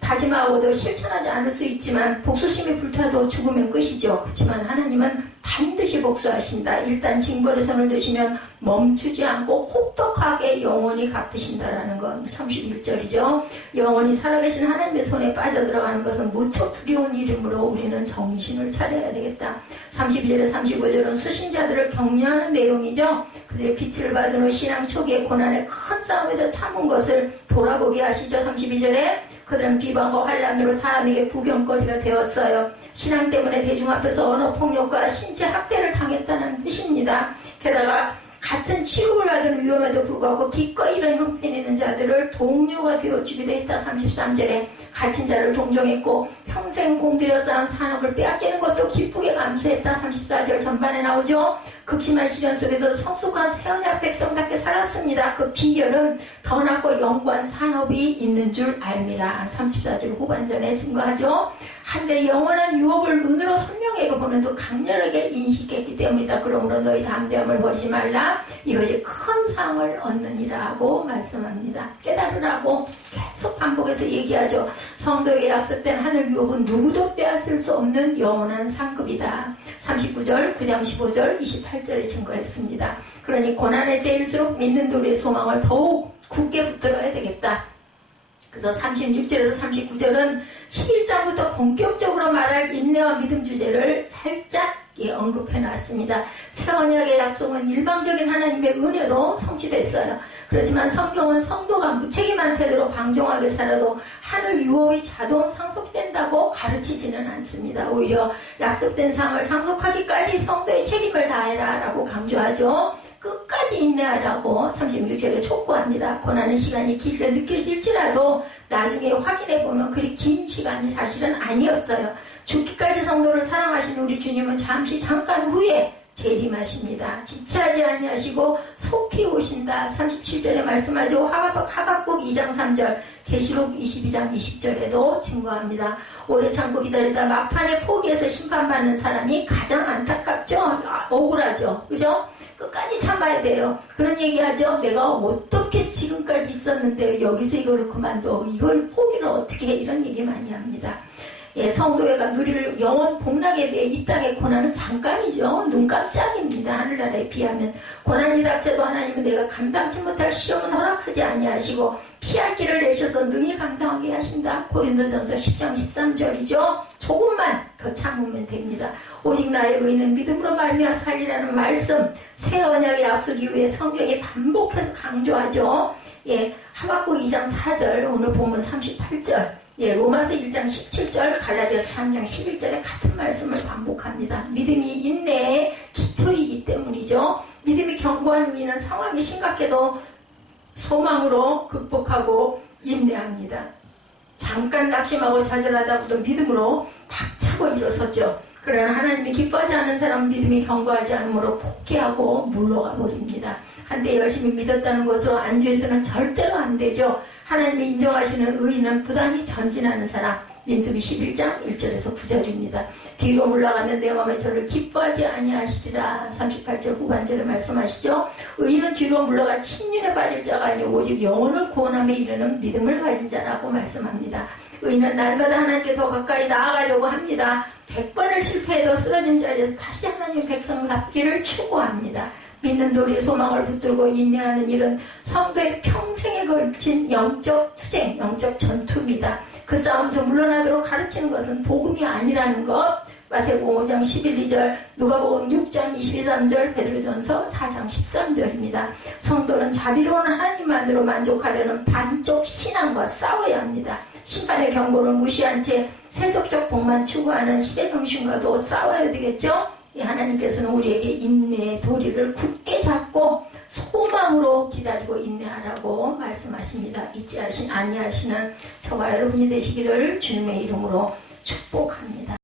다짐하고도 실천하지 않을 수 있지만 복수심이 불타도 죽으면 끝이죠. 그렇지만 하나님은 반드시 복수하신다. 일단 징벌의 손을 드시면 멈추지 않고 혹독하게 영원히 갚으신다라는 건 31절이죠. 영원히 살아계신 하나님의 손에 빠져들어가는 것은 무척 두려운 일이므로 우리는 정신을 차려야 되겠다. 32절에 35절은 수신자들을 격려하는 내용이죠. 그들의 빛을 받은 후 신앙 초기의 고난의 큰 싸움에서 참은 것을 돌아보게 하시죠. 32절에 그들은 비방과 환난으로 사람에게 구경거리가 되었어요. 신앙 때문에 대중 앞에서 언어폭력과 신체 학대를 당했다는 뜻입니다. 게다가 같은 취급을 받은 위험에도 불구하고 기꺼이 이런 형편있는 자들을 동료가 되어주기도 했다. 33절에 갇힌 자를 동정했고 평생 공들여 쌓은 산업을 빼앗기는 것도 기쁘게 감수했다. 34절 전반에 나오죠. 극심한 시련 속에도 성숙한 새언약 백성답게 살았습니다. 그 비결은 더 낫고 영구한 산업이 있는 줄 알미라. 34절 후반전에 증거하죠. 한데 영원한 유업을 눈으로 선명하게 보는도 강렬하게 인식했기 때문이다. 그러므로 너희 담대함을 버리지 말라. 이것이 큰 상을 얻느니라 하고 말씀합니다. 깨달으라고 계속 반복해서 얘기하죠. 성도에게 약속된 하늘 유업은 누구도 빼앗을 수 없는 영원한 상급이다. 39절, 9장 15절, 28절에 증거했습니다. 그러니 고난의 때일수록 믿는 우리의 소망을 더욱 굳게 붙들어야 되겠다. 그래서 36절에서 39절은 11장부터 본격적으로 말할 인내와 믿음 주제를 살짝 언급해놨습니다. 새 언약의 약속은 일방적인 하나님의 은혜로 성취됐어요. 그렇지만 성경은 성도가 무책임한 태도로 방종하게 살아도 하늘 유업이 자동 상속된다고 가르치지는 않습니다. 오히려 약속된 상을 상속하기까지 성도의 책임을 다해라 라고 강조하죠. 끝까지 인내하라고 36절에 촉구합니다. 고난의 시간이 길게 느껴질지라도 나중에 확인해보면 그리 긴 시간이 사실은 아니었어요. 죽기까지 성도를 사랑하신 우리 주님은 잠깐 후에 재림하십니다. 지체하지 아니하시고 속히 오신다. 37절에 말씀하죠. 하박국 2장 3절, 계시록 22장 20절에도 증거합니다. 오래 참고 기다리다 막판에 포기해서 심판받는 사람이 가장 안타깝죠. 억울하죠. 그죠? 끝까지 참아야 돼요. 그런 얘기하죠. 내가 어떻게 지금까지 있었는데 여기서 이걸 그만둬. 이걸 포기를 어떻게 해. 이런 얘기 많이 합니다. 예, 성도회가 누릴 영원 복락에 대해 이 땅의 고난은 잠깐이죠. 눈 깜짝입니다. 하늘나라에 비하면. 고난이 닥쳐도 하나님은 내가 감당치 못할 시험은 허락하지 아니하시고 피할 길을 내셔서 능히 감당하게 하신다. 고린도전서 10장 13절이죠. 조금만 더 참으면 됩니다. 오직 나의 의는 믿음으로 말미암아 살리라는 말씀, 새 언약의 약속 이후에 성경이 반복해서 강조하죠. 예, 하박국 2장 4절, 오늘 본문 38절, 예, 로마서 1장 17절, 갈라디아서 3장 11절에 같은 말씀을 반복합니다. 믿음이 인내의 기초이기 때문이죠. 믿음이 견고한 의인은 상황이 심각해도 소망으로 극복하고 인내합니다. 잠깐 낙심하고 좌절하다가도 믿음으로 박차고 일어서죠. 그러나 하나님이 기뻐하지 않은 사람은 믿음이 견고하지 않으므로 포기하고 물러가 버립니다. 한때 열심히 믿었다는 것으로 안주해서는 절대로 안 되죠. 하나님이 인정하시는 의인은 부단히 전진하는 사람, 민수기 11장 1절에서 9절입니다. 뒤로 물러가면 내 마음에 저를 기뻐하지 아니하시리라. 38절 후반절에 말씀하시죠. 의인은 뒤로 물러가 침륜에 빠질 자가 아니고 오직 영혼을 구원함에 이르는 믿음을 가진 자라고 말씀합니다. 의인은 날마다 하나님께 더 가까이 나아가려고 합니다. 100번을 실패해도 쓰러진 자리에서 다시 하나님의 백성을 갚기를 추구합니다. 믿는 도리에 소망을 붙들고 인내하는 일은 성도의 평생에 걸친 영적 투쟁, 영적 전투입니다. 그 싸움에서 물러나도록 가르치는 것은 복음이 아니라는 것. 마태복음 5장 11, 2절, 누가복음 6장 22, 3절, 베드로전서 4장 13절입니다. 성도는 자비로운 하나님만으로 만족하려는 반쪽 신앙과 싸워야 합니다. 심판의 경고를 무시한 채 세속적 복만 추구하는 시대정신과도 싸워야 되겠죠? 하나님께서는 우리에게 인내의 도리를 굳게 잡고 소망으로 기다리고 인내하라고 말씀하십니다. 잊지 아니하시는 저와 여러분이 되시기를 주님의 이름으로 축복합니다.